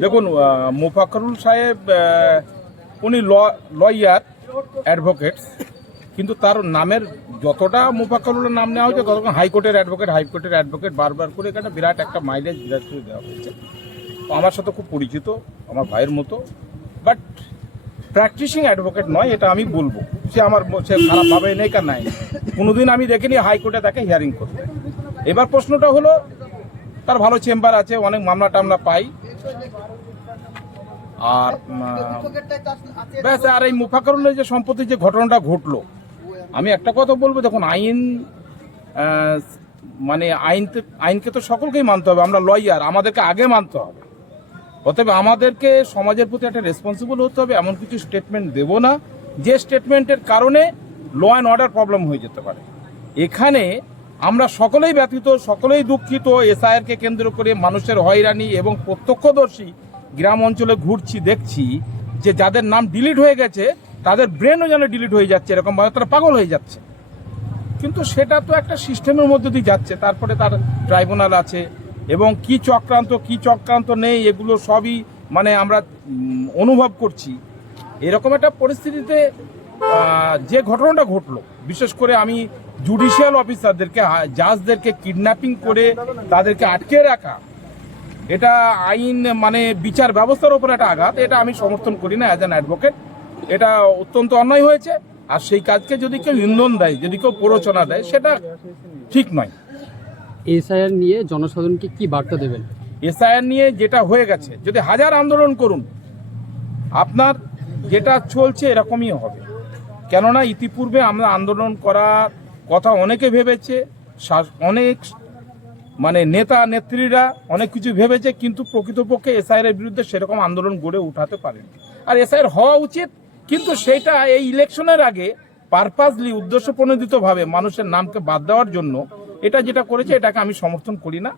দেখুন, মোফাক্করুল সাহেব উনি লয়ার অ্যাডভোকেটস, কিন্তু তার নামের যতটা মোফাক্করুলের নাম নেওয়া হয়েছে ততক্ষণ হাইকোর্টের অ্যাডভোকেট বারবার করে একটা বিরাট একটা মাইলেজ বিরাট করে দেওয়া হয়েছে। তো আমার সাথে খুব পরিচিত, আমার ভাইয়ের মতো, বাট প্র্যাকটিসিং অ্যাডভোকেট নয়, এটা আমি বলবো। সে খারাপভাবে নেই কার নাই, কোনোদিন আমি দেখিনি হাইকোর্টে তাকে হিয়ারিং করতে। এবার প্রশ্নটা হলো, তার ভালো চেম্বার আছে, অনেক মামলা টামলা পাই, আর ব্যাস। আর এই মোফাক্করুলের যে সম্পত্তির যে ঘটনাটা ঘটলো, আমি একটা কথা বলবো, দেখুন আইন মানে আইনকে তো সকলকেই মানতে হবে। আমরা লয়ার, আমাদেরকে আগে মানতে হবে। অতএব আমাদেরকে সমাজের প্রতি একটা রেসপন্সিবল হতে হবে। এমন কিছু স্টেটমেন্ট দেব না যে স্টেটমেন্টের কারণে ল অ্যান্ড অর্ডার প্রবলেম হয়ে যেতে পারে। এখানে আমরা সকলেই ব্যথিত, সকলেই দুঃখিত। এসআইআরকে কেন্দ্র করে মানুষের হয়রানি এবং প্রত্যক্ষদর্শী গ্রাম অঞ্চলে ঘুরছি, দেখছি যে যাদের নাম ডিলিট হয়ে গেছে তাদের ব্রেনও যেন ডিলিট হয়ে যাচ্ছে, এরকমভাবে তারা পাগল হয়ে যাচ্ছে। কিন্তু সেটা তো একটা সিস্টেমের মধ্যে দিয়ে যাচ্ছে, তারপরে তার ট্রাইব্যুনাল আছে, এবং কি চক্রান্ত নেই এগুলো সবই মানে আমরা অনুভব করছি। এরকম একটা পরিস্থিতিতে যে ঘটনাটা ঘটলো, বিশেষ করে আমি জুডিশিয়াল অফিসারদেরকে, জাজদেরকে কিডন্যাপিং করে তাদেরকে আটকে রাখা, এটা আইন মানে বিচার ব্যবস্থার উপর একটা আঘাত। এটা আমি সমর্থন করি না অ্যাজ অ্যান অ্যাডভোকেট। এটা অত্যন্ত অন্যায় হয়েছে। আর সেই কাজকে যদি কেউ ইন্ধন দেয়, যদি কেউ প্ররোচনা দেয়, সেটা ঠিক নয়। এসআইআর নিয়ে জনসাধারণকে কি বার্তা দেবেন? এসআইআর নিয়ে যেটা হয়ে গেছে, যদি হাজার আন্দোলন করুন, আপনার যেটা চলছে এরকমই হবে। কেননা ইতিপূর্বে আমরা আন্দোলন করার কথা অনেকে ভেবেছে, অনেক মানে নেতা নেত্রীরা অনেক কিছু ভেবেছে, কিন্তু প্রকৃতপক্ষে এসআইআর বিরুদ্ধে সেরকম আন্দোলন গড়ে উঠাতে পারেনি। আর এসআইআর হওয়া উচিত, কিন্তু সেটা এই ইলেকশনের আগে পারপাসলি, উদ্দেশ্য প্রণোদিতভাবে মানুষের নামকে বাদ দেওয়ার জন্য এটা যেটা করেছে, এটাকে আমি সমর্থন করি না।